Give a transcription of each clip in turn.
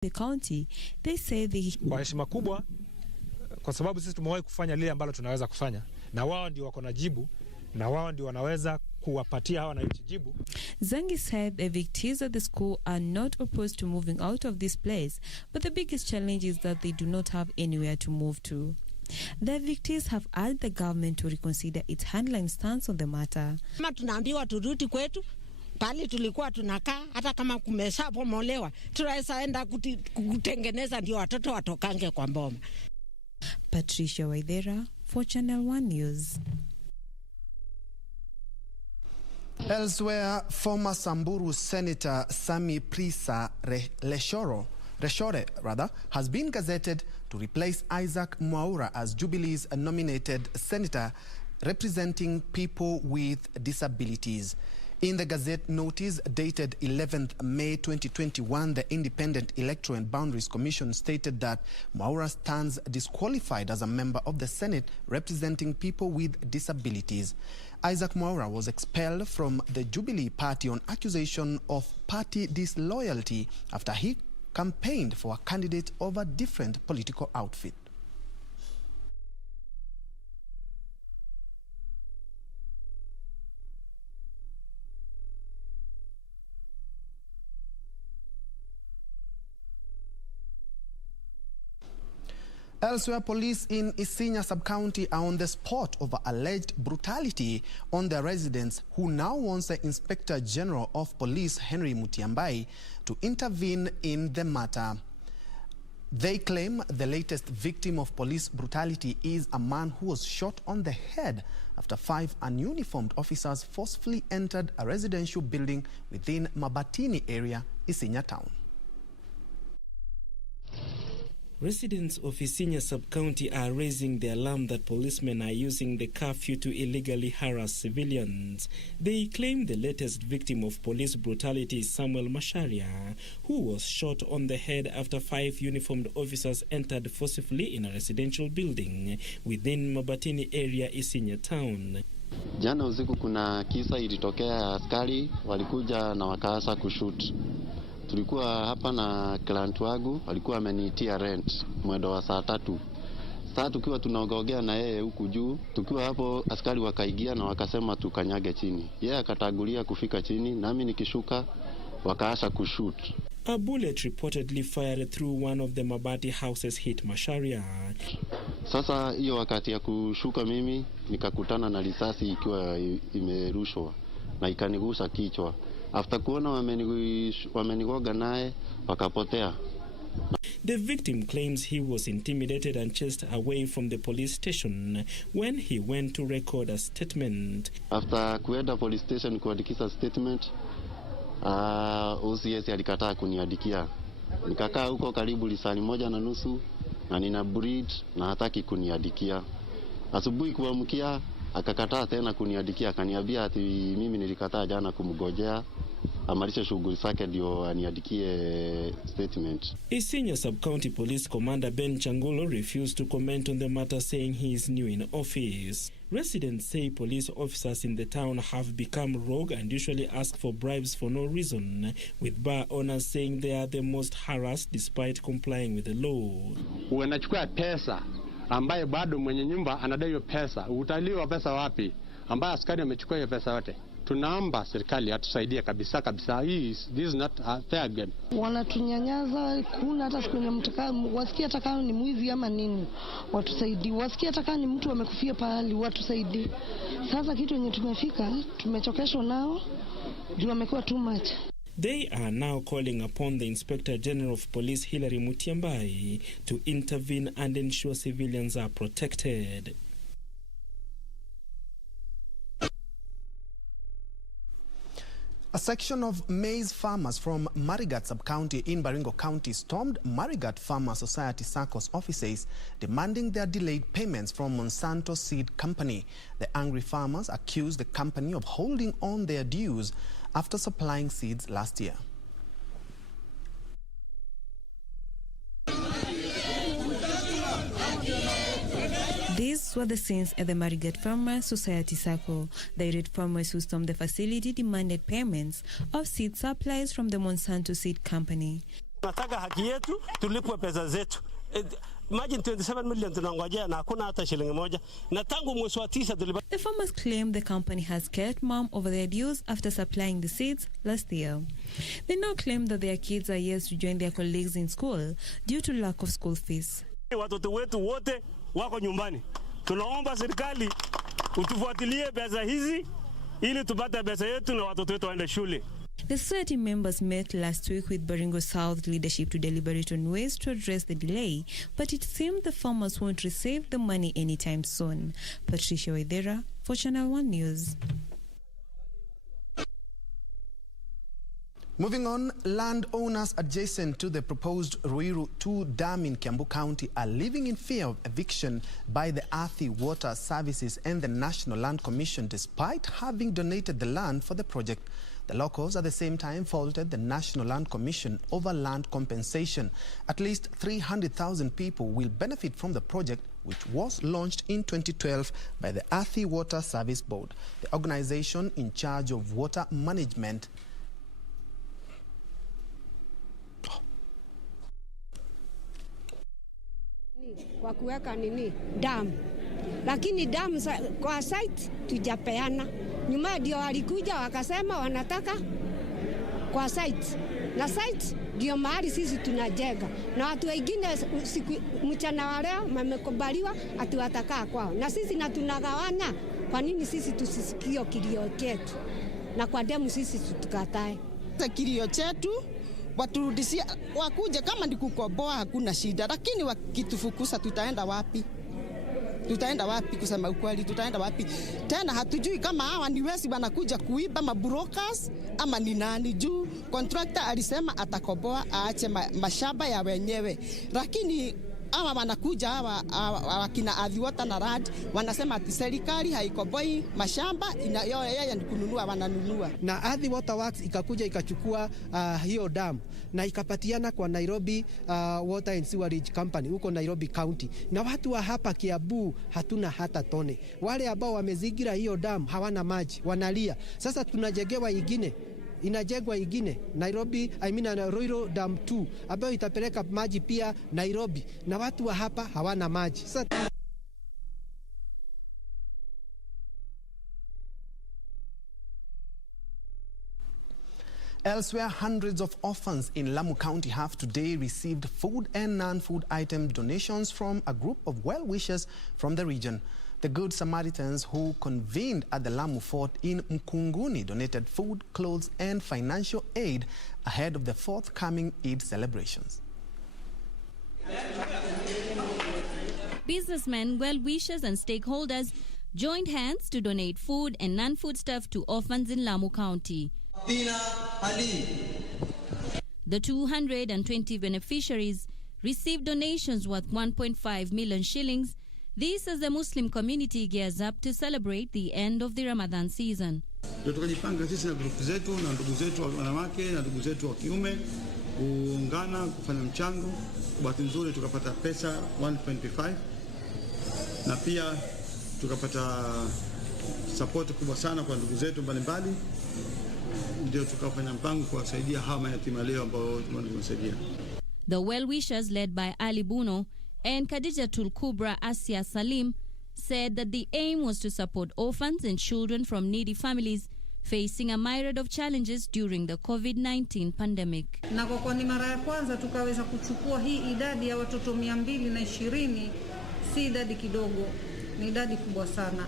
the county, they say they... Kwa heshima kubwa, kwa sababu sisi tumewahi kufanya lile ambalo tunaweza kufanya, na wao ndio wako na jibu, na wao ndio wanaweza kuwapatia hawa wananchi jibu. Zangi said the evictees at the school are not opposed to moving out of this place, but the biggest challenge is that they do not have anywhere to move to. The evictees have urged the government to reconsider its handling stance on the matter. Kama tunaambiwa turudi kwetu, pali tulikuwa tunakaa, hata kama kumeshabomolewa, tunaweza enda kutengeneza ndio watoto watokange kwa mboma. Patricia Waithera for Channel 1 News. Elsewhere, former Samburu Senator Sami Prisa Reshore has been gazetted to replace Isaac Mwaura as Jubilee's nominated senator representing people with disabilities. In the Gazette notice dated 11th May 2021, the Independent Electoral and Boundaries Commission stated that Mwaura stands disqualified as a member of the Senate representing people with disabilities. Isaac Mwaura was expelled from the Jubilee Party on accusation of party disloyalty after he campaigned for a candidate of a different political outfit. Elsewhere, police in Isinya sub-county are on the spot over alleged brutality on their residents, who now wants the Inspector General of Police, Henry Mutiambai, to intervene in the matter. They claim the latest victim of police brutality is a man who was shot on the head after 5 ununiformed officers forcefully entered a residential building within Mabatini area, Isinya town. Residents of Isinya sub-county are raising the alarm that policemen are using the curfew to illegally harass civilians. They claim the latest victim of police brutality is Samuel Masharia, who was shot on the head after 5 uniformed officers entered forcibly in a residential building within Mabatini area, Isinya town. Jana usiku kuna kisa ilitokea, askari walikuja na wakaanza kushoot. Tulikuwa hapa na client wangu, walikuwa ameniitia rent mwendo wa saa 3. Sasa tukiwa tunaongea na yeye huku juu, tukiwa hapo askari wakaigia na wakasema tukanyage chini. Yeye akatagulia kufika chini, nami nikishuka wakaanza kushoot. A bullet reportedly fired through one of the Mabati houses hit Masharia. Sasa hiyo wakati ya kushuka mimi nikakutana na risasi ikiwa imerushwa na ikanigusa kichwa. After kuona wamenigoga naye wakapotea. The victim claims he was intimidated and chased away from the police station when he went to record a statement. After kuenda police station kuandikisha statement, OCS alikataa kuniandikia. Nikakaa huko karibu lisali 1.5 na nina breed na hataki kuniandikia. Asubuhi kuamkia akakataa tena kuniandikia, akaniambia ati mimi nilikataa jana kumgojea amalisha shughuli zake ndio aniandikie statement. Isinya sub-county police commander Ben Changulo refused to comment on the matter, saying he is new in office. Residents say police officers in the town have become rogue and usually ask for bribes for no reason, with bar owners saying they are the most harassed despite complying with the law. Wanachukua pesa ambaye bado mwenye nyumba anadai hiyo pesa. Utaliwa pesa wapi? Ambaye askari amechukua hiyo pesa yote. Tunaomba serikali atusaidie kabisa. This is not a fair game. Wanatunyanyaza, kuna hata siku yenye mtaka wasikia atakao ni mwizi ama nini, watusaidie. Wasikia atakao ni mtu amekufia pahali, watusaidie. Sasa kitu yenye tumefika, tumechokeshwa nao, juu wamekuwa too much. They are now calling upon the Inspector General of Police, Hilary Mutiambai, to intervene and ensure civilians are protected. A section of maize farmers from Marigat sub-county in Baringo County stormed Marigat Farmer Society SACCO's offices, demanding their delayed payments from Monsanto Seed Company. The angry farmers accused the company of holding on their dues after supplying seeds last year. These were the scenes at the Marigat Farmer Society Circle. The irate farmers who stormed the facility demanded payments of seed supplies from the Monsanto Seed Company. Nataka haki yetu, tulipwe pesa zetu. Imagine 27 million tunangojea na hakuna hata shilingi moja. Na tangu mwezi wa 9 tulipata. The farmers claim the company has kept mum over their dues after supplying the seeds last year. They now claim that their kids are yet to join their colleagues in school due to lack of school fees. Watoto wetu wote wako nyumbani. Tunaomba serikali utufuatilie pesa hizi ili tupate pesa yetu na watoto wetu waende shule. The society members met last week with Baringo South leadership to deliberate on ways to address the delay, but it seemed the farmers won't receive the money anytime soon. Patricia Waithera for Channel 1 News. Moving on, landowners adjacent to the proposed Ruiru 2 dam in Kiambu County are living in fear of eviction by the Athi Water Services and the National Land Commission despite having donated the land for the project. The locals at the same time faulted the National Land Commission over land compensation. At least 300,000 people will benefit from the project, which was launched in 2012 by the Athi Water Service Board, the organization in charge of water management. Kwa kuweka dam, lakini dam kwa site tujapeana. Nyuma ndio walikuja wakasema wanataka kwa site, na site ndio mahali sisi tunajenga, na watu wengine mchana wa leo wamekubaliwa ati watakaa kwao, na sisi na tunagawana. Kwa nini sisi tusisikio kilio chetu, na kwa demu sisi tukatae kilio chetu? Waturudishia, wakuja kama ni kukoboa hakuna shida, lakini wakitufukusa tutaenda wapi? Tutaenda wapi kusema ukweli, tutaenda wapi? Tena hatujui kama hawa ni wezi wanakuja kuiba mabrokers ama ni nani, juu contractor alisema atakoboa aache mashamba ya wenyewe, lakini hawa wanakuja hawa wakina Athi Water na Rad wanasema ati serikali haikoboi mashamba, yeye ni kununua, wananunua. Na Athi Water Works ikakuja ikachukua hiyo dam na ikapatiana kwa Nairobi Water and Sewerage Company huko Nairobi County, na watu wa hapa Kiambu hatuna hata tone. Wale ambao wamezingira hiyo dam hawana maji, wanalia. Sasa tunajengewa ingine, inajengwa ingine Nairobi, Ruiru Dam 2 ambayo itapeleka maji pia Nairobi, na watu wa hapa hawana maji. Elsewhere, hundreds of orphans in Lamu County have today received food and non-food item donations from a group of well-wishers from the region. The Good Samaritans who convened at the Lamu Fort in Mkunguni donated food, clothes and financial aid ahead of the forthcoming Eid celebrations. Businessmen, well-wishers and stakeholders joined hands to donate food and non-food stuff to orphans in Lamu County. The 220 beneficiaries received donations worth 1.5 million shillings. This as the Muslim community gears up to celebrate the end of the Ramadan season. Tukajipanga sisi na grupu zetu na ndugu zetu wanawake na ndugu zetu wa kiume kuungana kufanya mchango. Bahati nzuri tukapata pesa 125 na pia tukapata support kubwa sana kwa ndugu zetu mbalimbali, ndio tukafanya mpango kuwasaidia hawa mayatima leo ambao tunawasaidia. The well-wishers led by Ali Buno and Khadijatul Kubra Asia Salim said that the aim was to support orphans and children from needy families facing a myriad of challenges during the COVID-19 pandemic. Na kwa ni mara ya kwanza tukaweza kuchukua hii idadi ya watoto 220, si idadi kidogo, ni idadi kubwa sana,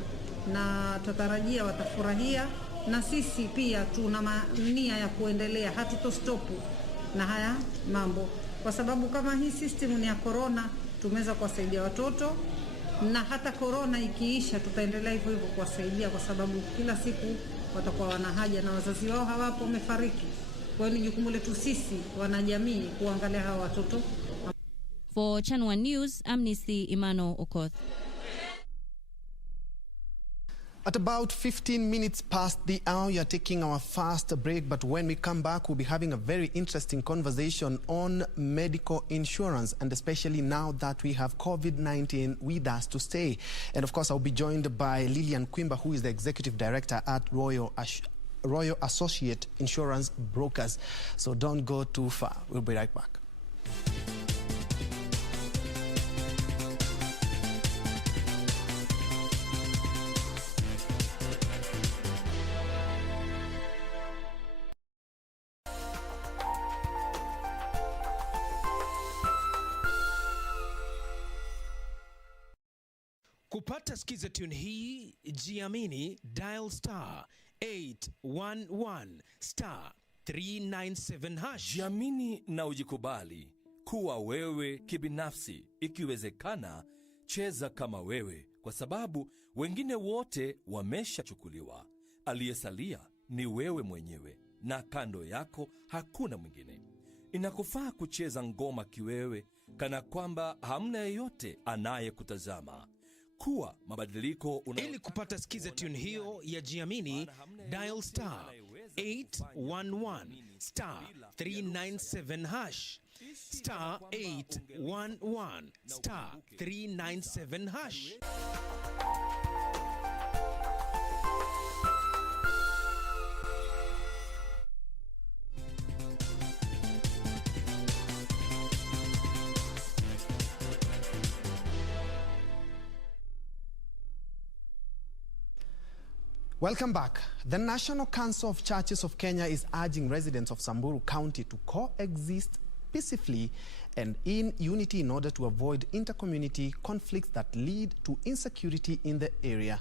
na tutarajia watafurahia, na sisi pia tuna nia ya kuendelea, hatutostopu na haya mambo, kwa sababu kama hii system ni ya corona tumeweza kuwasaidia watoto, na hata corona ikiisha tutaendelea hivyo hivyo kuwasaidia, kwa sababu kila siku watakuwa wana haja na wazazi wao hawapo, wamefariki. Kwa hiyo ni jukumu letu sisi wanajamii kuangalia hawa watoto. For Channel 1 News, Amnesty Imano Okoth. At about 15 minutes past the hour, you're taking our first break. But when we come back, we'll be having a very interesting conversation on medical insurance, and especially now that we have COVID-19 with us to stay. And of course, I'll be joined by Lillian Quimba, who is the Executive Director at Royal Associate Insurance Brokers. So don't go too far. We'll be right back. Kupata skiza tune hii, jiamini, dial star 811 star 397 hash. Jiamini na ujikubali kuwa wewe kibinafsi. Ikiwezekana, cheza kama wewe, kwa sababu wengine wote wameshachukuliwa. Aliyesalia ni wewe mwenyewe, na kando yako hakuna mwingine. Inakufaa kucheza ngoma kiwewe, kana kwamba hamna yeyote anayekutazama. Kuwa mabadiliko Ili kupata skiza tune hiyo ya jiamini, dial star 811 star 397 hash. Star 811 star 397 hash. Welcome back. The National Council of Churches of Kenya is urging residents of Samburu County to coexist peacefully and in unity in order to avoid intercommunity conflicts that lead to insecurity in the area.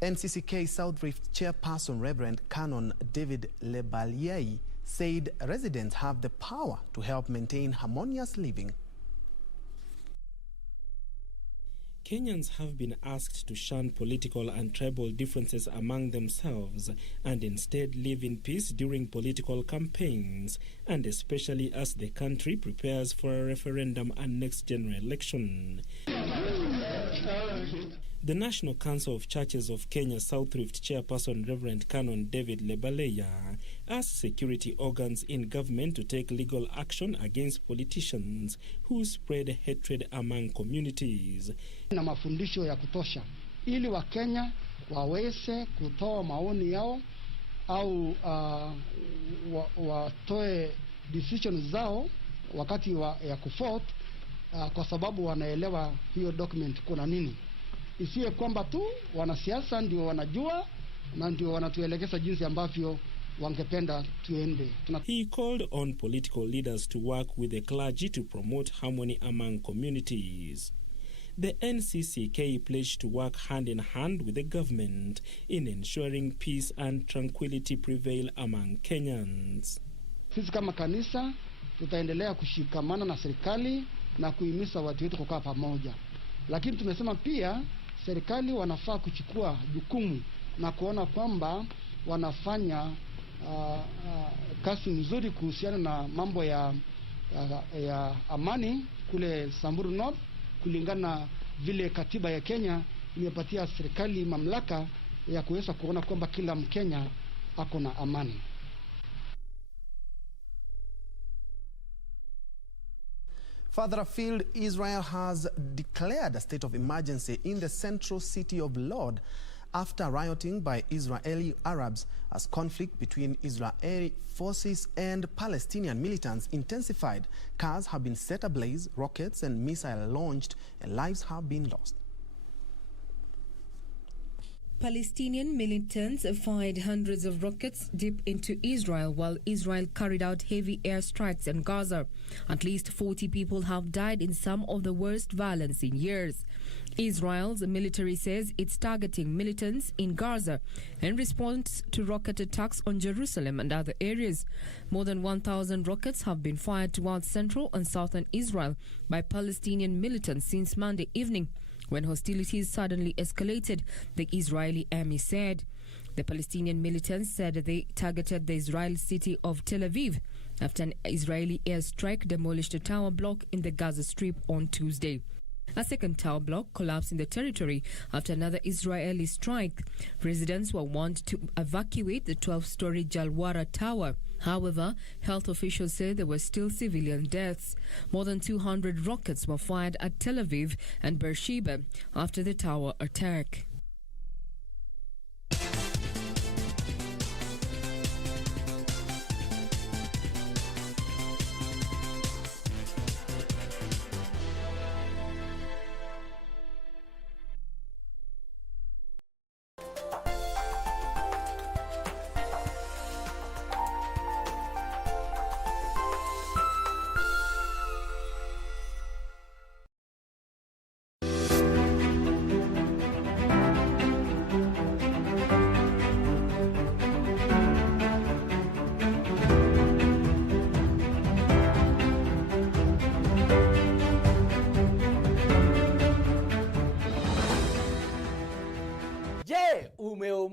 NCCK South Rift Chairperson Reverend Canon David Lebalier said residents have the power to help maintain harmonious living. Kenyans have been asked to shun political and tribal differences among themselves and instead live in peace during political campaigns, and especially as the country prepares for a referendum and next general election. The National Council of Churches of Kenya South Rift Chairperson Reverend Canon David Lebaleya asked security organs in government to take legal action against politicians who spread hatred among communities. Na mafundisho ya kutosha ili Wakenya waweze kutoa maoni yao au watoe decisions zao wakati ya kuvote, kwa sababu wanaelewa hiyo document kuna nini. Isiwe kwamba tu wanasiasa ndio wanajua na ndio wanatuelekeza jinsi ambavyo wangependa tuende. He called on political leaders to work with the clergy to promote harmony among communities. The NCCK pledged to work hand in hand with the government in ensuring peace and tranquility prevail among Kenyans. Sisi kama kanisa tutaendelea kushikamana na serikali na kuhimiza watu wetu kukaa pamoja. Lakini tumesema pia serikali wanafaa kuchukua jukumu na kuona kwamba wanafanya kazi nzuri kuhusiana na mambo ya amani kule Samburu North, kulingana vile katiba ya Kenya imepatia serikali mamlaka ya kuweza kuona kwamba kila Mkenya ako na amani. Further afield, Israel has declared a state of emergency in the central city of Lod after rioting by Israeli Arabs as conflict between Israeli forces and Palestinian militants intensified. Cars have been set ablaze, rockets and missiles launched, and lives have been lost. Palestinian militants fired hundreds of rockets deep into Israel while Israel carried out heavy airstrikes in Gaza. At least 40 people have died in some of the worst violence in years. Israel's military says it's targeting militants in Gaza in response to rocket attacks on Jerusalem and other areas. More than 1,000 rockets have been fired towards central and southern Israel by Palestinian militants since Monday evening, when hostilities suddenly escalated, the Israeli army said. The Palestinian militants said they targeted the Israeli city of Tel Aviv after an Israeli airstrike demolished a tower block in the Gaza Strip on Tuesday. A second tower block collapsed in the territory after another Israeli strike. Residents were warned to evacuate the 12-story Jalwara tower. However, health officials say there were still civilian deaths. More than 200 rockets were fired at Tel Aviv and Beersheba after the tower attack.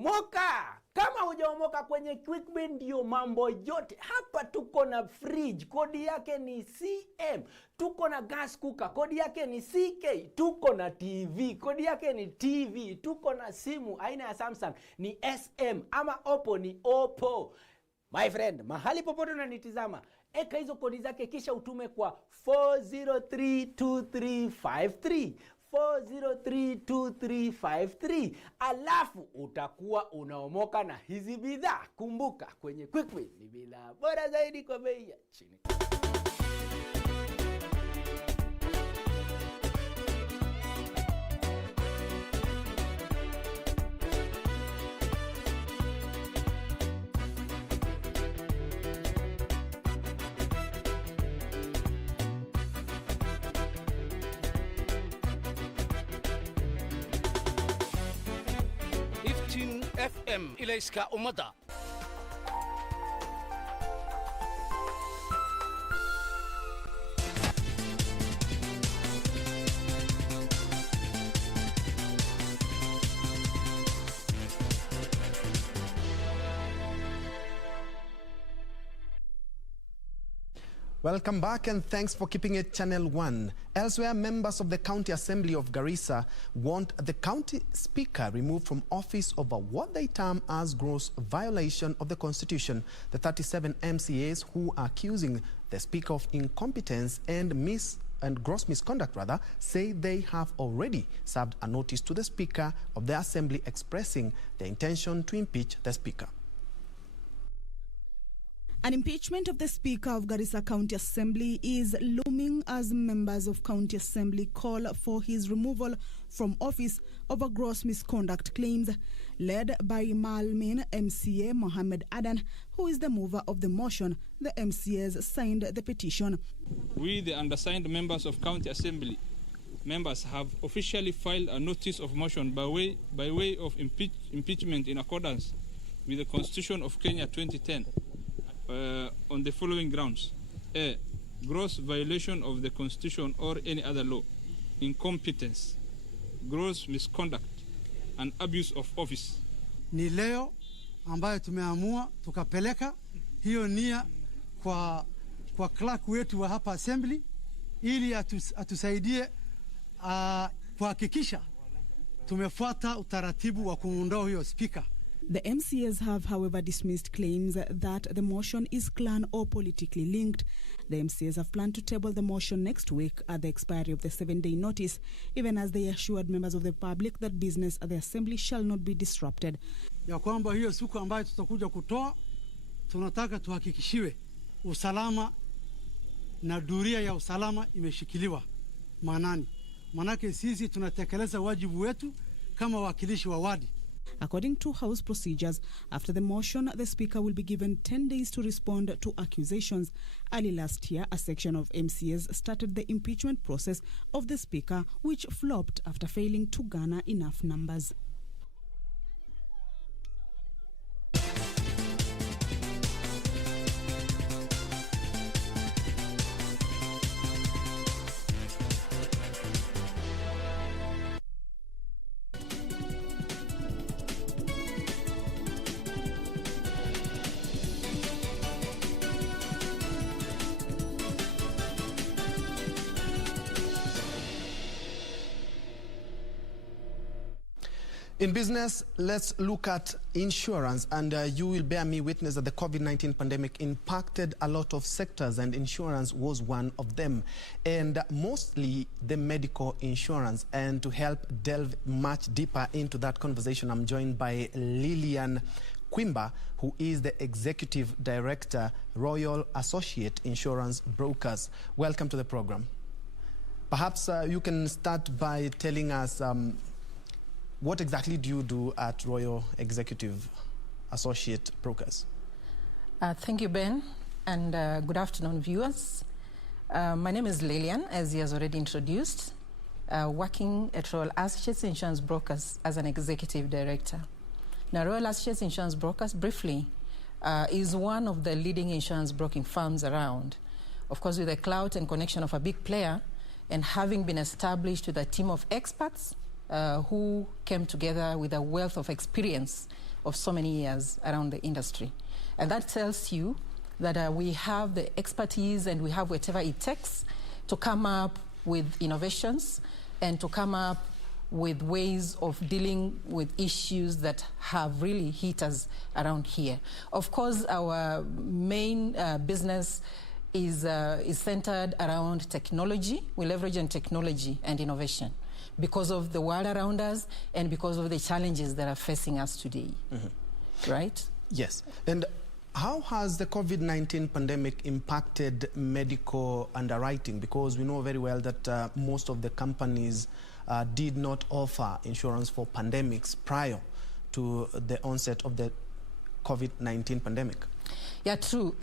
omoka. Kama hujaomoka kwenye QuickBin ndio mambo yote. Hapa tuko na fridge, kodi yake ni CM. Tuko na gas cooker, kodi yake ni CK. Tuko na TV, kodi yake ni TV. Tuko na simu aina ya Samsung ni SM, ama Oppo ni Oppo. My friend, mahali popote unanitizama, eka hizo kodi zake kisha utume kwa 4032353. 4032353, alafu utakuwa unaomoka na hizi bidhaa. Kumbuka, kwenye QuickBin ni bidhaa bora zaidi kwa bei ya chini. FM ilayska umada. Welcome back and thanks for keeping it Channel 1. Elsewhere, members of the County Assembly of Garissa want the county speaker removed from office over what they term as gross violation of the Constitution. The 37 MCAs who are accusing the speaker of incompetence and gross misconduct say they have already served a notice to the speaker of the assembly expressing their intention to impeach the speaker. An impeachment of the Speaker of Garissa County Assembly is looming as members of County Assembly call for his removal from office over gross misconduct claims. Led by Malmin MCA Mohammed Adan, who is the mover of the motion, the MCAs signed the petition. We, the undersigned members of County Assembly members, have officially filed a notice of motion by way of impeachment in accordance with the Constitution of Kenya 2010. On the following grounds: A, gross violation of the Constitution or any other law, incompetence, gross misconduct, and abuse of office. Ni leo ambayo tumeamua tukapeleka hiyo nia kwa clerk wetu wa hapa assembly ili atusaidie kuhakikisha tumefuata utaratibu wa kuondoa huyo speaker. The MCAs have, however, dismissed claims that the motion is clan or politically linked. The MCAs have planned to table the motion next week at the expiry of the 7-day notice, even as they assured members of the public that business at the assembly shall not be disrupted. Ya kwamba hiyo siku ambayo tutakuja kutoa, tunataka tuhakikishiwe usalama na duria ya usalama imeshikiliwa maanani. Manake sisi tunatekeleza wajibu wetu kama wakilishi wa wadi. According to House procedures, after the motion, the Speaker will be given 10 days to respond to accusations. Early last year, a section of MCAs started the impeachment process of the Speaker, which flopped after failing to garner enough numbers. In business, let's look at insurance, and you will bear me witness that the COVID-19 pandemic impacted a lot of sectors, and insurance was one of them, and mostly the medical insurance. And to help delve much deeper into that conversation, I'm joined by Lillian Quimba, who is the Executive Director, Royal Associate Insurance Brokers. Welcome to the program. Perhaps you can start by telling us what exactly do you do at Royal Executive Associate Brokers? Thank you, Ben, and good afternoon, viewers. My name is Lillian, as he has already introduced, working at Royal Associates Insurance Brokers as an Executive Director. Now, Royal Associates Insurance Brokers, briefly, is one of the leading insurance broking firms around. Of course, with the clout and connection of a big player, and having been established with a team of experts who came together with a wealth of experience of so many years around the industry. And that tells you that we have the expertise and we have whatever it takes to come up with innovations and to come up with ways of dealing with issues that have really hit us around here. Of course, our main business is centered around technology. We leverage on technology and innovation because of the world around us and because of the challenges that are facing us today, right? Yes. And how has the COVID-19 pandemic impacted medical underwriting? Because we know very well that most of the companies did not offer insurance for pandemics prior to the onset of the COVID-19 pandemic. Yeah, true.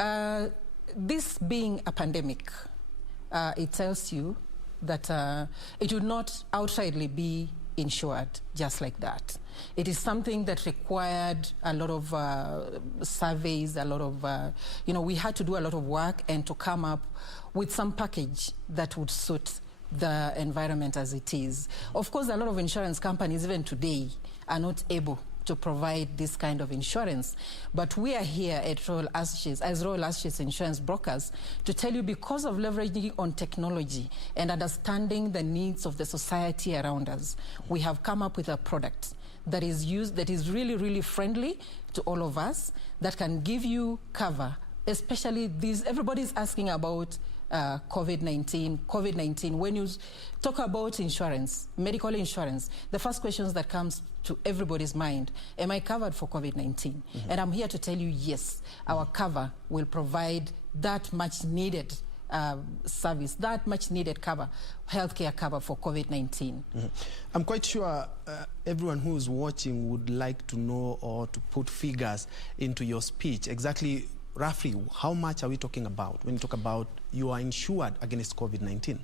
This being a pandemic, it tells you that it would not outrightly be insured just like that. It is something that required a lot of surveys, a lot of, we had to do a lot of work and to come up with some package that would suit the environment as it is. Of course, a lot of insurance companies, even today, are not able to provide this kind of insurance. But we are here at Royal Associates, as Royal Associates Insurance Brokers, to tell you because of leveraging on technology and understanding the needs of the society around us, we have come up with a product that is really, really friendly to all of us, that can give you cover, especially these, everybody's asking about COVID-19. When you talk about insurance, medical insurance, the first questions that comes to everybody's mind, am I covered for COVID-19? And I'm here to tell you, yes, our cover will provide that much needed service, that much needed cover, healthcare cover for COVID-19. I'm quite sure everyone who is watching would like to know or to put figures into your speech. Exactly, roughly, how much are we talking about when you talk about you are insured against COVID-19?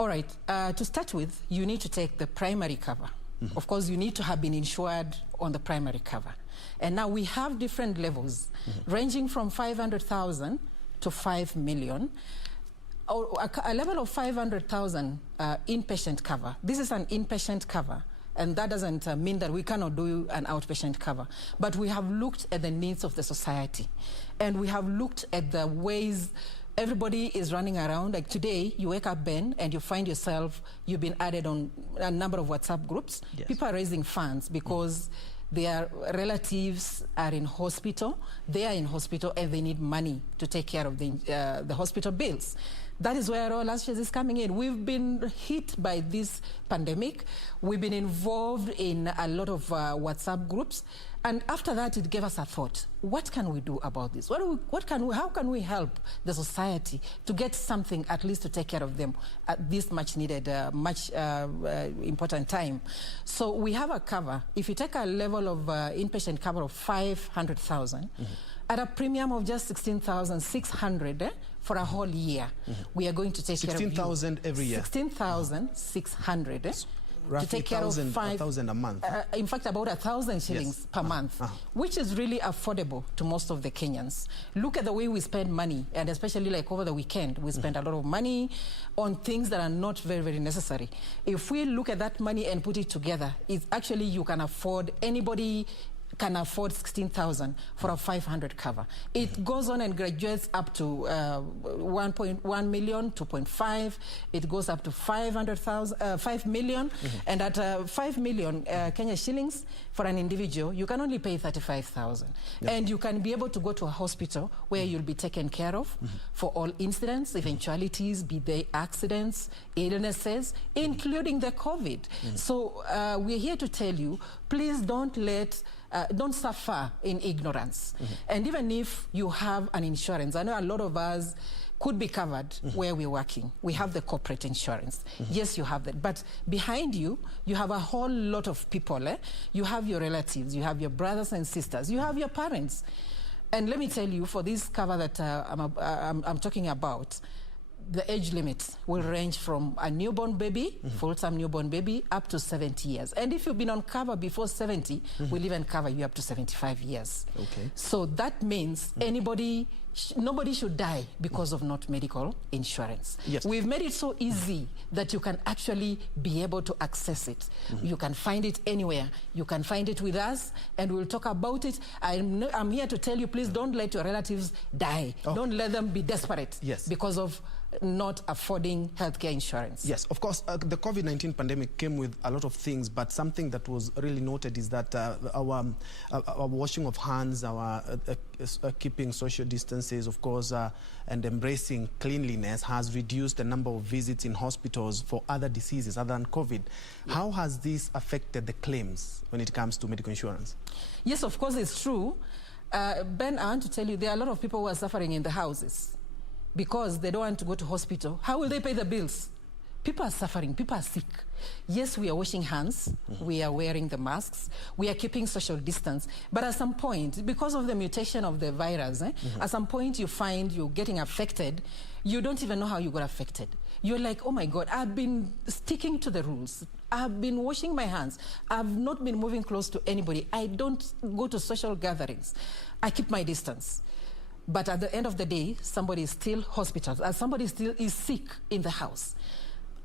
All right. To start with, you need to take the primary cover. Of course, you need to have been insured on the primary cover. And now we have different levels, ranging from 500,000 to 5 million. A level of 500,000 inpatient cover. This is an inpatient cover. And that doesn't mean that we cannot do an outpatient cover. But we have looked at the needs of the society. And we have looked at the ways everybody is running around. Like today, you wake up, Ben, and you find yourself, you've been added on a number of WhatsApp groups. Yes. People are raising funds because their relatives are in hospital. They are in hospital and they need money to take care of the hospital bills. That is where Royal Associates is coming in. We've been hit by this pandemic. We've been involved in a lot of WhatsApp groups. And after that, it gave us a thought. What can we do about this? How can we help the society to get something at least to take care of them at this much needed, important time? So we have a cover. If you take a level of inpatient cover of 500,000, at a premium of just 16,600 for a whole year, we are going to take care of you. 16,000 every year? 16,600. Roughly to take care of 1,000 a month. In fact, about 1,000 shillings per month, which is really affordable to most of the Kenyans. Look at the way we spend money, and especially like over the weekend, we spend a lot of money on things that are not very, very necessary. If we look at that money and put it together, it's actually you can afford, anybody can afford 16,000 for a 500 cover. It goes on and graduates up to 1.1 million, 2.5. It goes up to 5 million. And at 5 million Kenya shillings for an individual, you can only pay 35,000. And you can be able to go to a hospital where you'll be taken care of for all incidents, eventualities, be they accidents, illnesses, including the COVID. So we're here to tell you, please don't don't suffer in ignorance. And even if you have an insurance, I know a lot of us could be covered where we're working. We have the corporate insurance. Yes, you have that. But behind you, you have a whole lot of people. You have your relatives, you have your brothers and sisters, you have your parents. And let me tell you, for this cover that I'm talking about, the age limits will range from a newborn baby, full-time newborn baby, up to 70 years. And if you've been on cover before 70, we'll even cover you up to 75 years. Okay. So that means nobody should die because of not medical insurance. Yes. We've made it so easy that you can actually be able to access it. You can find it anywhere. You can find it with us, and we'll talk about it. I'm here to tell you, please don't let your relatives die. Don't let them be desperate because of not affording healthcare insurance. Yes, of course, the COVID-19 pandemic came with a lot of things, but something that was really noted is that our washing of hands, our keeping social distances, of course, and embracing cleanliness has reduced the number of visits in hospitals for other diseases other than COVID. How has this affected the claims when it comes to medical insurance? Yes, of course, it's true. Ben, I want to tell you, there are a lot of people who are suffering in the houses because they don't want to go to hospital. How will they pay the bills? People are suffering, people are sick. Yes, we are washing hands, we are wearing the masks, we are keeping social distance, but at some point, because of the mutation of the virus, at some point you find you're getting affected, you don't even know how you got affected. You're like, oh my God, I've been sticking to the rules. I've been washing my hands. I've not been moving close to anybody. I don't go to social gatherings. I keep my distance. But at the end of the day, somebody is still hospitalized, somebody still is sick in the house.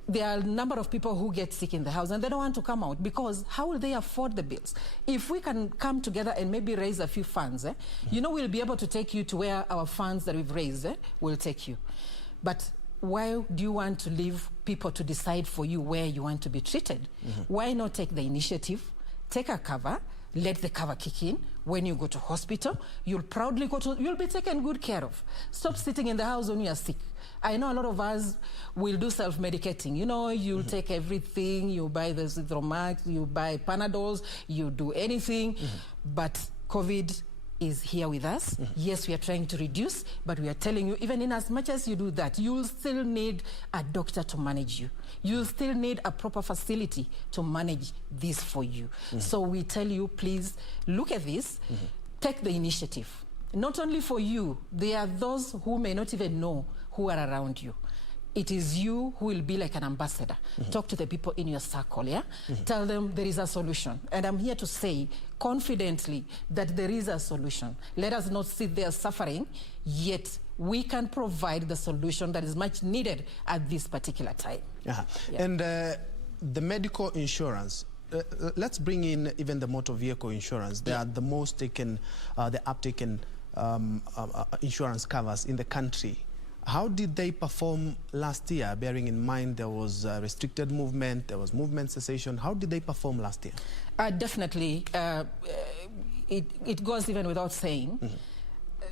There are a number of people who get sick in the house and they don't want to come out because how will they afford the bills? If we can come together and maybe raise a few funds, you know, we'll be able to take you to where our funds that we've raised will take you. But why do you want to leave people to decide for you where you want to be treated? Why not take the initiative, take a cover, let the cover kick in. When you go to hospital, you'll proudly you'll be taken good care of. Stop sitting in the house when you are sick. I know a lot of us will do self-medicating. You know, you'll take everything, you buy the Zithromax, you buy Panadols, you do anything, but COVID is here with us. Yes, we are trying to reduce, but we are telling you, even in as much as you do that, you'll still need a doctor to manage you. You'll still need a proper facility to manage this for you. So we tell you, please look at this, take the initiative. Not only for you, there are those who may not even know who are around you. It is you who will be like an ambassador. Talk to the people in your circle, Tell them there is a solution. And I'm here to say confidently that there is a solution. Let us not sit there suffering, yet we can provide the solution that is much needed at this particular time. And the medical insurance, let's bring in even the motor vehicle insurance. They are the most taken, the uptaken insurance covers in the country. How did they perform last year, bearing in mind there was restricted movement, there was movement cessation? How did they perform last year? Definitely. It goes even without saying.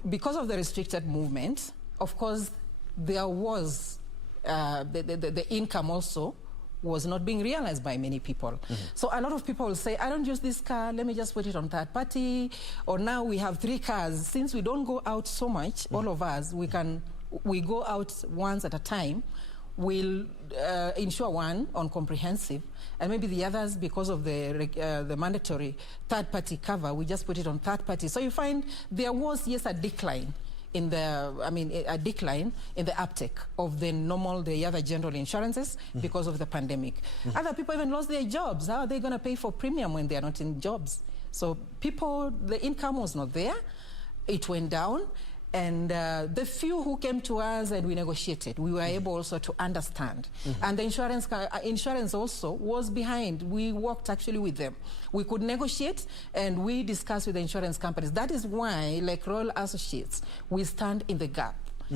Because of the restricted movement, of course, there was the income also was not being realized by many people. So a lot of people will say, I don't use this car, let me just put it on third party. Or now we have 3 cars. Since we don't go out so much, all of us, we go out once at a time. We'll insure one on comprehensive, and maybe the others, because of the mandatory third-party cover, we just put it on third-party. So you find there was, yes, a decline in the, a decline in the uptake of the other general insurances because of the pandemic. Other people even lost their jobs. How are they going to pay for premium when they are not in jobs? So people, the income was not there. It went down. And the few who came to us and we negotiated, we were able also to understand. And the insurance also was behind. We worked actually with them. We could negotiate and we discussed with the insurance companies. That is why, like Royal Associates, we stand in the gap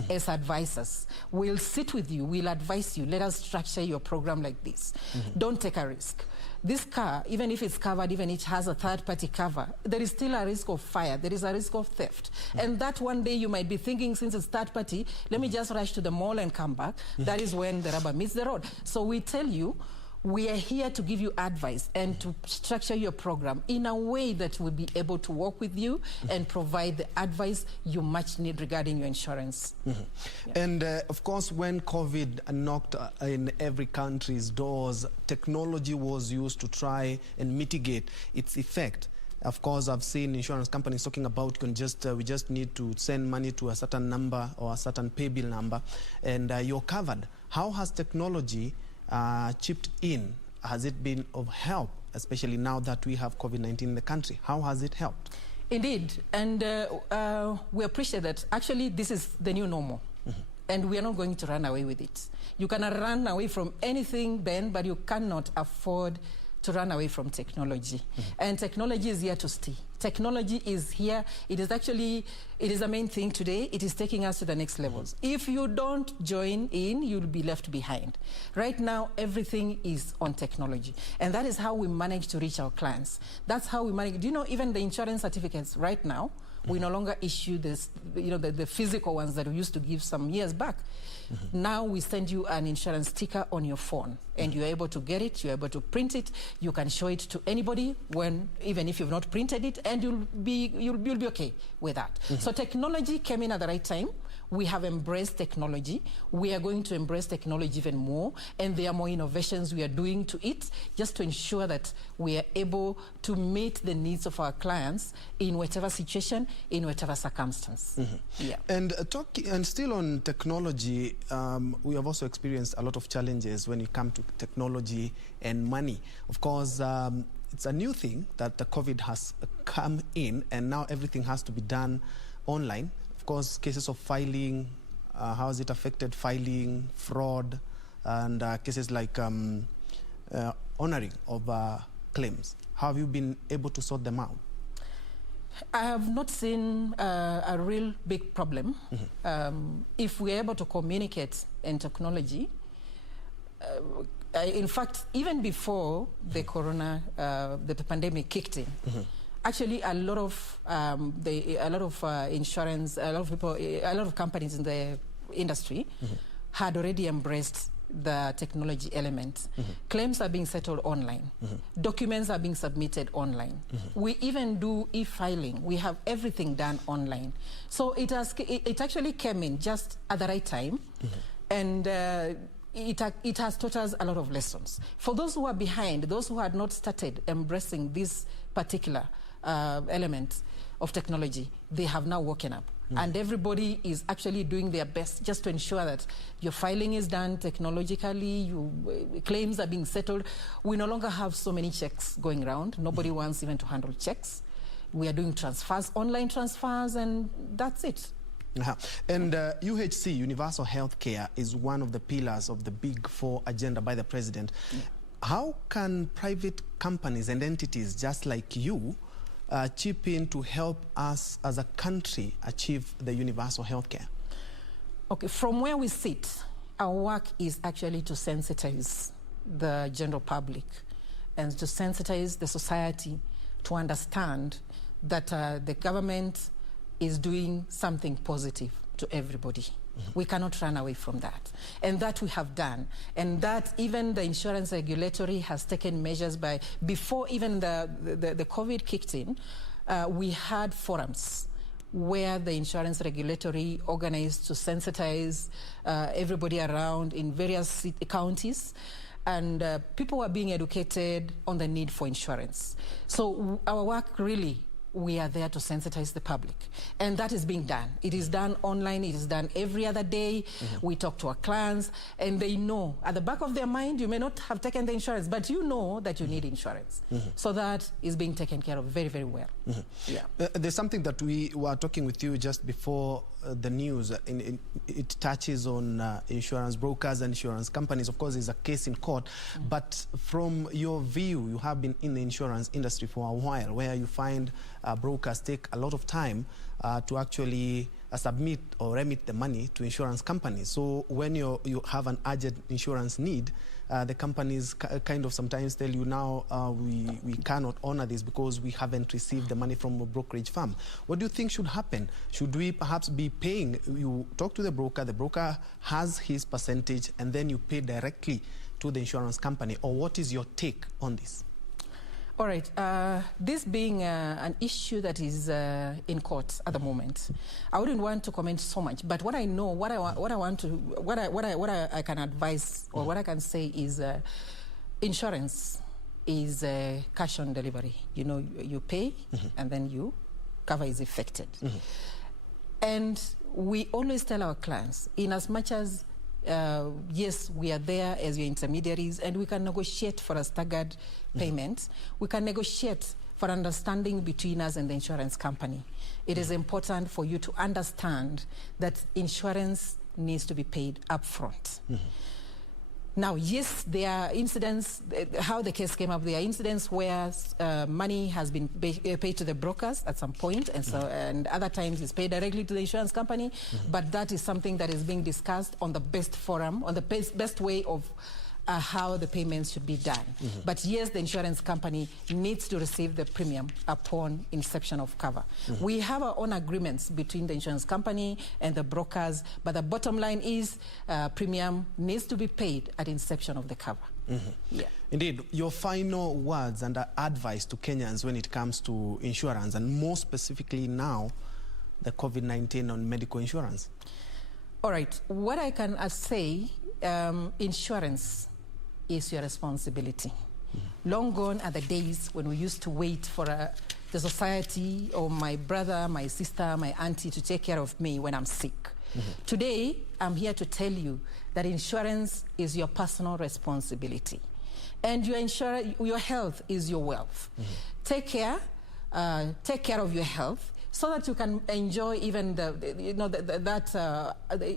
as advisors. We'll sit with you, we'll advise you, let us structure your program like this. Don't take a risk. This car, even if it's covered, even if it has a third-party cover, there is still a risk of fire, there is a risk of theft. And that one day you might be thinking, since it's third-party, let me just rush to the mall and come back. That is when the rubber meets the road. So we tell you, we are here to give you advice and to structure your program in a way that will be able to work with you and provide the advice you much need regarding your insurance. And of course, when COVID knocked in every country's doors, technology was used to try and mitigate its effect. Of course, I've seen insurance companies talking about we just need to send money to a certain number or a certain pay bill number, and you're covered. How has technology chipped in? Has it been of help, especially now that we have COVID-19 in the country? How has it helped? Indeed, and we appreciate that. Actually, this is the new normal. And we are not going to run away with it. You cannot run away from anything, Ben, but you cannot afford to run away from technology. And technology is here to stay. Technology is here. It is the main thing today. It is taking us to the next levels. If you don't join in, you'll be left behind. Right now, everything is on technology. And that is how we manage to reach our clients. That's how we manage. Do you know, even the insurance certificates right now, we no longer issue this, the physical ones that we used to give some years back. Now we send you an insurance sticker on your phone, and you're able to get it, you're able to print it, you can show it to anybody, even if you've not printed it, and you'll be okay with that. So technology came in at the right time. We have embraced technology. We are going to embrace technology even more, and there are more innovations we are doing to it, just to ensure that we are able to meet the needs of our clients in whatever situation, in whatever circumstance. Yeah. And still on technology, we have also experienced a lot of challenges when it comes to technology and money. Of course, it's a new thing that the COVID has come in, and now everything has to be done online. Of course, cases of filing, how has it affected filing, fraud, and cases like honoring of claims? How have you been able to sort them out? I have not seen a real big problem. If we're able to communicate in technology, in fact, even before the the pandemic kicked in, actually, a lot of insurance, a lot of people, a lot of companies in the industry had already embraced the technology element. Claims are being settled online. Documents are being submitted online. We even do e-filing. We have everything done online. So it actually came in just at the right time, and it has taught us a lot of lessons. For those who are behind, those who had not started embracing this particular element of technology, they have now woken up. And everybody is actually doing their best just to ensure that your filing is done technologically, claims are being settled. We no longer have so many checks going around. Nobody wants even to handle checks. We are doing transfers, online transfers, and that's it. And UHC, Universal Healthcare, is one of the pillars of the Big Four agenda by the President. How can private companies and entities just like you chip in to help us as a country achieve the universal healthcare? Okay, from where we sit, our work is actually to sensitize the general public and to sensitize the society to understand that the government is doing something positive to everybody. We cannot run away from that. And that we have done. And that even the insurance regulatory has taken measures before even the COVID kicked in, we had forums where the insurance regulatory organized to sensitize everybody around in various counties. And people were being educated on the need for insurance. So our work really, we are there to sensitize the public. And that is being done. It is done online. It is done every other day. We talk to our clients, and they know at the back of their mind, you may not have taken the insurance, but you know that you need insurance. So that is being taken care of very, very well. Yeah. There's something that we were talking with you just before the news. It touches on insurance brokers and insurance companies. Of course, there's a case in court. But from your view, you have been in the insurance industry for a while, where you find brokers take a lot of time to actually submit or remit the money to insurance companies. So when you have an urgent insurance need, the companies kind of sometimes tell you now we cannot honor this because we haven't received the money from a brokerage firm. What do you think should happen? Should we perhaps be paying, you talk to the broker has his percentage, and then you pay directly to the insurance company? Or what is your take on this? All right. This being an issue that is in court at the moment, I wouldn't want to comment so much. But what I know, what I can advise, or what I can say is, insurance is cash on delivery. You know, you pay and then cover is effected. And we always tell our clients, in as much as yes, we are there as your intermediaries and we can negotiate for a staggered payment. We can negotiate for understanding between us and the insurance company. It is important for you to understand that insurance needs to be paid upfront. Now, yes, there are incidents, how the case came up, there are incidents where money has been paid to the brokers at some point, and so and other times it's paid directly to the insurance company, but that is something that is being discussed on the best forum, on the best way of how the payments should be done. But yes, the insurance company needs to receive the premium upon inception of cover. We have our own agreements between the insurance company and the brokers, but the bottom line is premium needs to be paid at inception of the cover. Yeah. Indeed, your final words and advice to Kenyans when it comes to insurance, and more specifically now, the COVID-19 on medical insurance. All right, what I can say, insurance is your responsibility. Long gone are the days when we used to wait for the society or my brother, my sister, my auntie to take care of me when I'm sick. Today, I'm here to tell you that insurance is your personal responsibility. And your health is your wealth. Take care of your health, so that you can enjoy even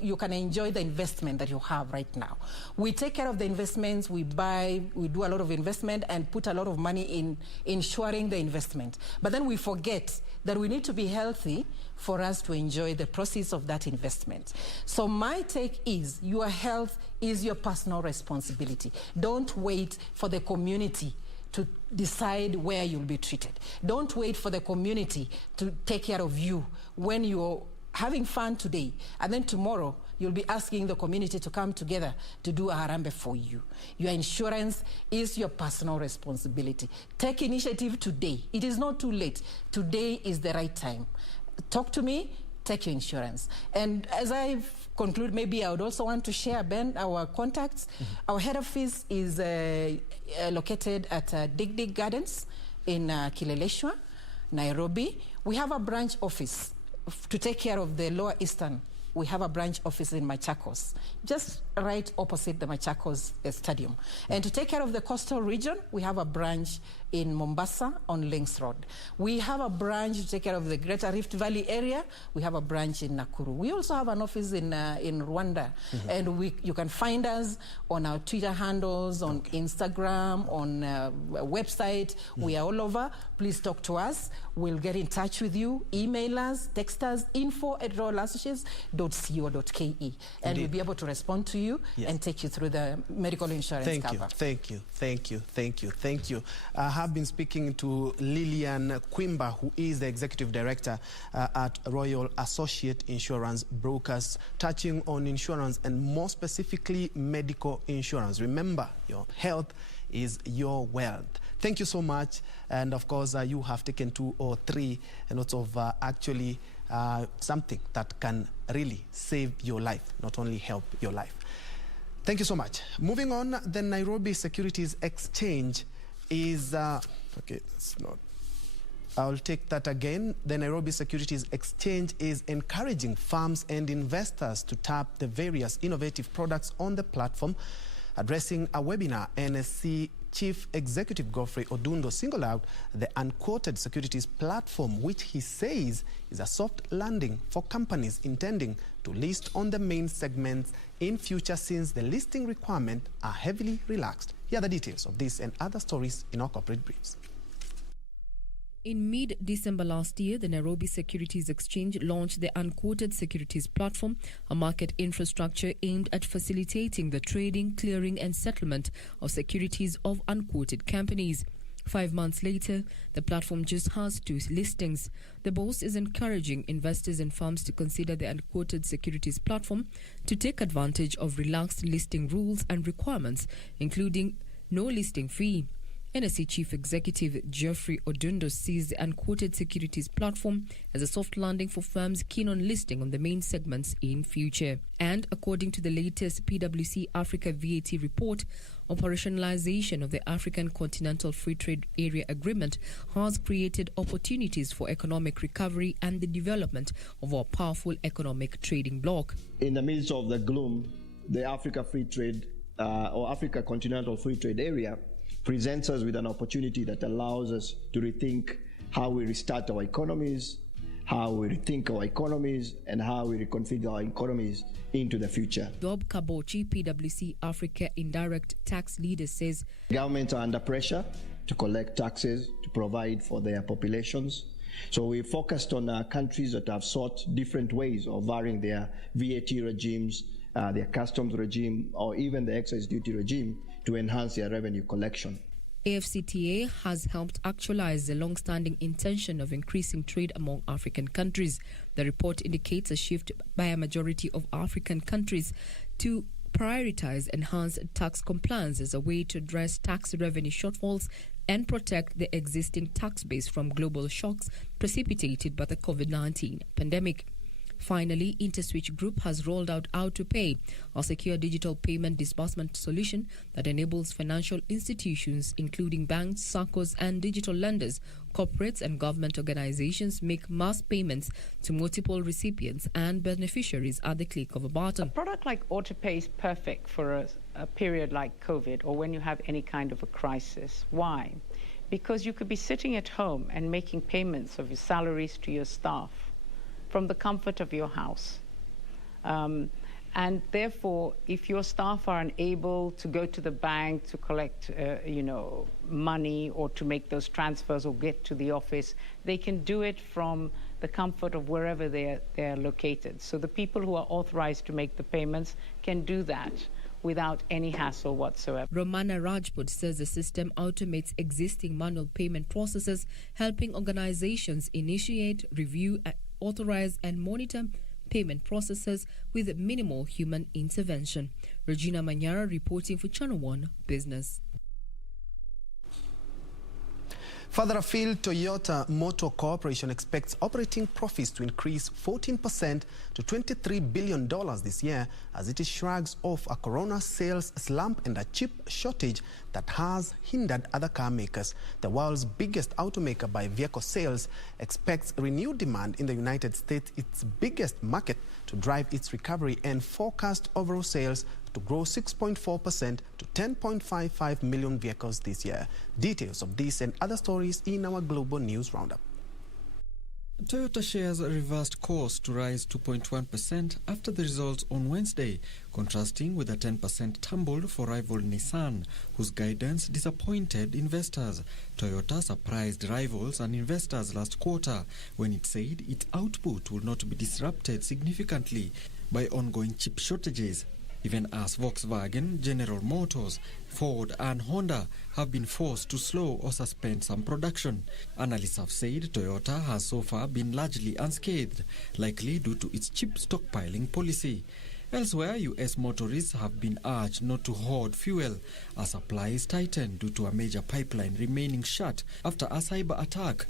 you can enjoy the investment that you have right now. We take care of the investments, we do a lot of investment and put a lot of money in insuring the investment. But then we forget that we need to be healthy for us to enjoy the proceeds of that investment. So my take is your health is your personal responsibility. Don't wait for the community to decide where you'll be treated. Don't wait for the community to take care of you when you're having fun today, and then tomorrow you'll be asking the community to come together to do a harambe for you. Your insurance is your personal responsibility. Take initiative today. It is not too late. Today is the right time. Talk to me, take your insurance. And as I conclude, maybe I would also want to share, Ben, our contacts. Our head office is located at Dig Gardens in Kileleshwa, Nairobi. We have a branch office to take care of the Lower Eastern. We have a branch office in Machakos, just right opposite the Machakos Stadium. And to take care of the coastal region, we have a branch in Mombasa on Links Road. We have a branch to take care of the Greater Rift Valley area. We have a branch in Nakuru. We also have an office in Rwanda. And you can find us on our Twitter handles, on Instagram, on website. We are all over. Please talk to us. We'll get in touch with you. Email us, text us, info@royalassociates.co.ke. And we'll be able to respond to you and take you through the medical insurance cover. Thank you. I have been speaking to Lillian Kwimba, who is the Executive Director at Royal Associate Insurance Brokers, touching on insurance and more specifically medical insurance. Remember, your health is your wealth. Thank you so much. And of course, you have taken 2 or 3 notes of actually something that can really save your life, not only help your life. Thank you so much. Moving on, the Nairobi Securities Exchange is, okay, that's not, I'll take that again. The Nairobi Securities Exchange is encouraging firms and investors to tap the various innovative products on the platform. Addressing a webinar, NSC Chief Executive Godfrey Odundo singled out the unquoted securities platform, which he says is a soft landing for companies intending to list on the main segments in future, since the listing requirements are heavily relaxed. Here are the details of this and other stories in our corporate briefs. In mid-December last year, the Nairobi Securities Exchange launched the Unquoted Securities Platform, a market infrastructure aimed at facilitating the trading, clearing and settlement of securities of unquoted companies. 5 months later, the platform just has 2 listings. The boss is encouraging investors and firms to consider the Unquoted Securities Platform to take advantage of relaxed listing rules and requirements, including no listing fee. NSC Chief Executive Godfrey Odundo sees the Unquoted Securities Platform as a soft landing for firms keen on listing on the main segments in future. And according to the latest PwC Africa VAT report, Operationalization of the African Continental Free Trade Area Agreement has created opportunities for economic recovery and the development of our powerful economic trading bloc. In the midst of the gloom, the Africa Free Trade or Africa Continental Free Trade Area presents us with an opportunity that allows us to rethink how we restart our economies, how we rethink our economies, and how we reconfigure our economies into the future. Bob Kabochi, PwC Africa Indirect Tax Leader, says governments are under pressure to collect taxes to provide for their populations. So we focused on countries that have sought different ways of varying their VAT regimes, their customs regime, or even the excise duty regime to enhance their revenue collection. AfCFTA has helped actualize the long-standing intention of increasing trade among African countries. The report indicates a shift by a majority of African countries to prioritize enhanced tax compliance as a way to address tax revenue shortfalls and protect the existing tax base from global shocks precipitated by the COVID-19 pandemic. Finally, InterSwitch Group has rolled out How2Pay, a secure digital payment disbursement solution that enables financial institutions, including banks, SACCOs, and digital lenders, corporates, and government organizations make mass payments to multiple recipients and beneficiaries at the click of a button. A product like How2Pay is perfect for a period like COVID or when you have any kind of a crisis. Why? Because you could be sitting at home and making payments of your salaries to your staff from the comfort of your house. And therefore, if your staff are unable to go to the bank to collect, money or to make those transfers or get to the office, they can do it from the comfort of wherever they're located. So the people who are authorized to make the payments can do that without any hassle whatsoever. Romana Rajput says the system automates existing manual payment processes, helping organizations initiate, review, authorize, and monitor payment processes with minimal human intervention. Regina Manyara reporting for Channel 1 Business. Further afield, Toyota Motor Corporation expects operating profits to increase 14% to $23 billion this year as it shrugs off a corona sales slump and a chip shortage that has hindered other car makers. The world's biggest automaker by vehicle sales expects renewed demand in the United States, its biggest market, to drive its recovery, and forecast overall sales to grow 6.4% to 10.55 million vehicles this year. Details of this and other stories in our Global News Roundup. Toyota shares reversed course to rise 2.1% after the results on Wednesday, contrasting with a 10% tumble for rival Nissan, whose guidance disappointed investors. Toyota surprised rivals and investors last quarter when it said its output will not be disrupted significantly by ongoing chip shortages, even as Volkswagen, General Motors, Ford and Honda have been forced to slow or suspend some production. Analysts have said Toyota has so far been largely unscathed, likely due to its chip stockpiling policy. Elsewhere, U.S. motorists have been urged not to hoard fuel as supplies tighten due to a major pipeline remaining shut after a cyber attack.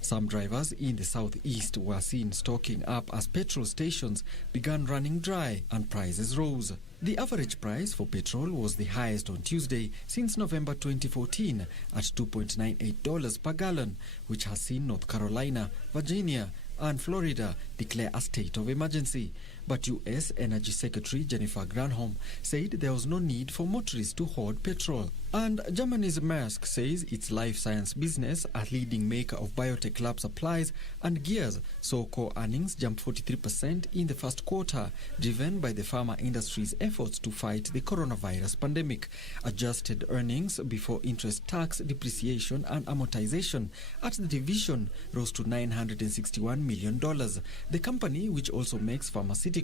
Some drivers in the southeast were seen stocking up as petrol stations began running dry and prices rose. The average price for petrol was the highest on Tuesday since November 2014 at $2.98 per gallon, which has seen North Carolina, Virginia, and Florida declare a state of emergency. But U.S. Energy Secretary Jennifer Granholm said there was no need for motorists to hoard petrol. And Germany's Maersk says its life science business, a leading maker of biotech lab supplies and gears, saw core earnings jump 43% in the first quarter, driven by the pharma industry's efforts to fight the coronavirus pandemic. Adjusted earnings before interest, tax, depreciation and amortization at the division rose to $961 million. The company, which also makes pharmaceuticals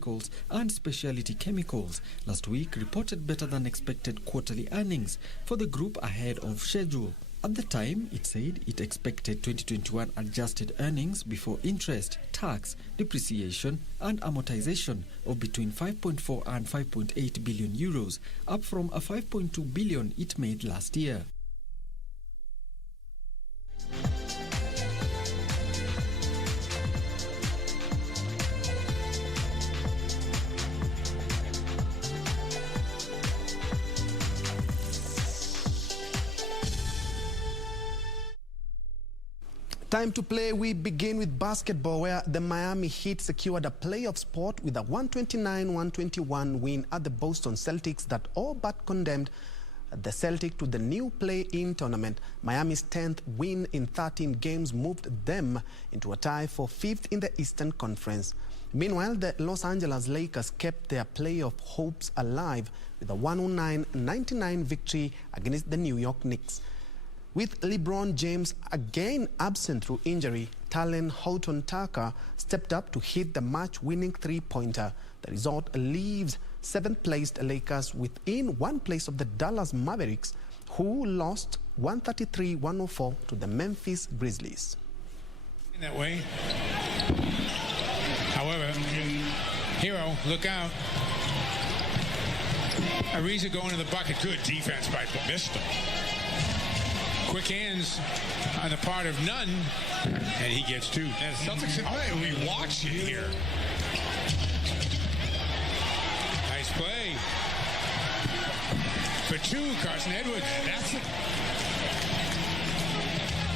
and specialty chemicals, last week reported better than expected quarterly earnings for the group ahead of schedule. At the time, it said it expected 2021 adjusted earnings before interest, tax, depreciation and amortization of between 5.4 and 5.8 billion euros, up from a 5.2 billion it made last year. Time to play. We begin with basketball, where the Miami Heat secured a playoff spot with a 129-121 win at the Boston Celtics that all but condemned the Celtic to the new play-in tournament. Miami's 10th win in 13 games moved them into a tie for 5th in the Eastern Conference. Meanwhile, the Los Angeles Lakers kept their playoff hopes alive with a 109-99 victory against the New York Knicks. With LeBron James again absent through injury, Talen Horton-Tucker stepped up to hit the match-winning three-pointer. The result leaves 7th-placed Lakers within 1 place of the Dallas Mavericks, who lost 133-104 to the Memphis Grizzlies. In that way. However, Hero, look out. Ariza going to the bucket. Good defense by missed him. Quick hands on the part of Nunn, and he gets 2. And Celtics, we watch it here. Nice play. For 2, Carson Edwards.